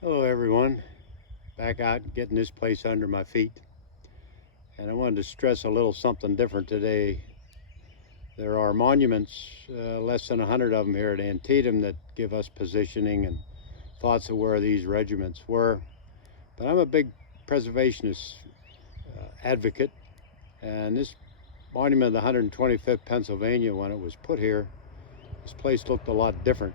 Hello everyone, back out getting this place under my feet, and I wanted to stress a little something different today. There are monuments, less than 100 of them here at Antietam, that give us positioning and thoughts of where these regiments were, but I'm a big preservationist advocate, and this monument of the 125th Pennsylvania, when it was put here, this place looked a lot different.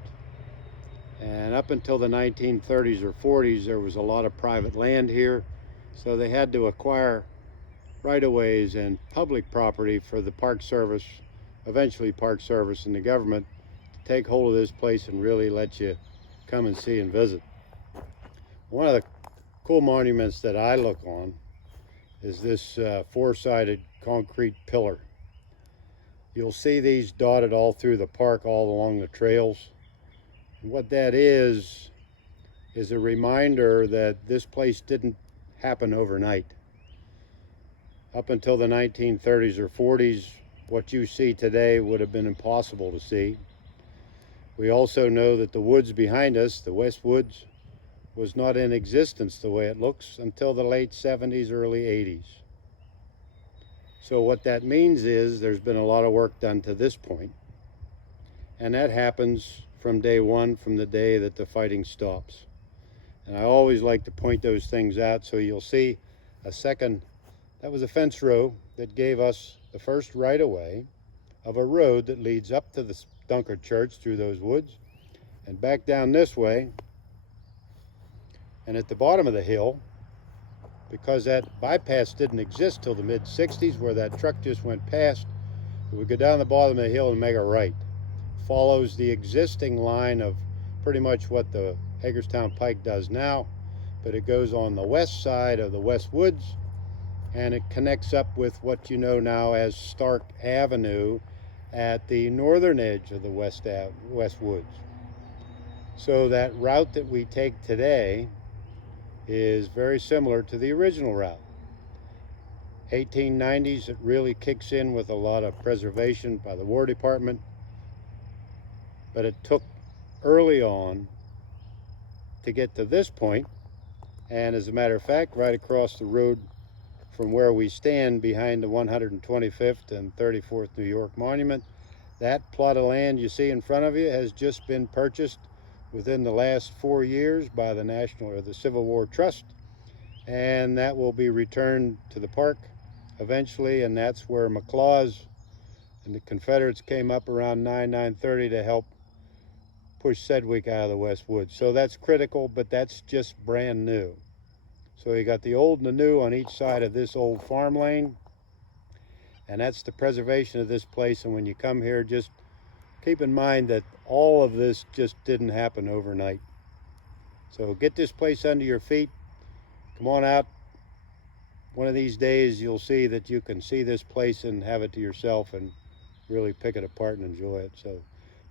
And up until the 1930s or 40s, there was a lot of private land here, so they had to acquire right-of-ways and public property for the Park Service, eventually Park Service and the government, to take hold of this place and really let you come and see and visit. One of the cool monuments that I look on is this four-sided concrete pillar. You'll see these dotted all through the park, all along the trails. What that is a reminder that this place didn't happen overnight. Up until the 1930s or 40s, what you see today would have been impossible to see. We also know that the woods behind us, the West Woods, was not in existence the way it looks until the late 70s, early 80s. So what that means is there's been a lot of work done to this point, and that happens from day one, from the day that the fighting stops. And I always like to point those things out. So you'll see that was a fence row that gave us the first right-of-way of a road that leads up to the Dunkard Church through those woods and back down this way. And at the bottom of the hill, because that bypass didn't exist till the mid-60s, where that truck just went past, we would go down the bottom of the hill and make a right. Follows the existing line of pretty much what the Hagerstown Pike does now, but it goes on the west side of the West Woods, and it connects up with what you know now as Stark Avenue at the northern edge of the West Woods. So that route that we take today is very similar to the original route. 1890s, it really kicks in with a lot of preservation by the War Department. But it took early on to get to this point, and as a matter of fact, right across the road from where we stand behind the 125th and 34th New York Monument, that plot of land you see in front of you has just been purchased within the last 4 years by the Civil War Trust, and that will be returned to the park eventually, and that's where McLaws and the Confederates came up around 9/30 to help push Sedgwick out of the West Woods. So that's critical, but that's just brand new. So you got the old and the new on each side of this old farm lane, and that's the preservation of this place. And when you come here, just keep in mind that all of this just didn't happen overnight. So get this place under your feet. Come on out. One of these days you'll see that you can see this place and have it to yourself and really pick it apart and enjoy it. So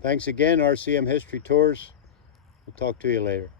thanks again, RCM History Tours. We'll talk to you later.